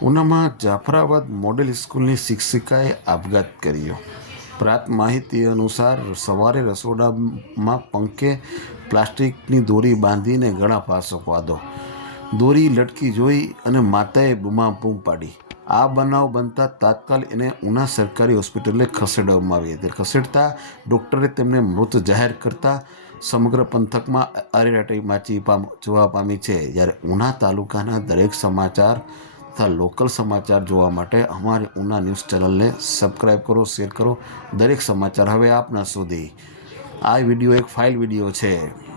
ઉનામાં Jafrabad model સ્કૂલની શિક્ષિકાએ આપઘાત કર્યો. પ્રાપ્ત માહિતી અનુસાર, સવારે રસોડામાં પંખે પ્લાસ્ટિકની દોરી બાંધીને ગળા પાસો વાદો દોરી લટકી જોઈ અને માતાએ બૂમાબૂમ પાડી. આ બનાવ બનતા તાત્કાલિક એને ઉના સરકારી હોસ્પિટલે ખસેડવામાં આવી હતી. ખસેડતા ડૉક્ટરે તેમને મૃત જાહેર કરતા સમગ્ર પંથકમાં અરેરાટી માચી પામ, જોવા પામી છે. જ્યારે ઉના તાલુકાના દરેક સમાચાર તથા લોકલ સમાચાર જોવા માટે અમારી ઉના ન્યૂઝ ચેનલને સબસ્ક્રાઈબ કરો, શેર કરો. દરેક સમાચાર હવે આપના સુધી. આ વીડિયો એક ફાઇલ વીડિયો છે.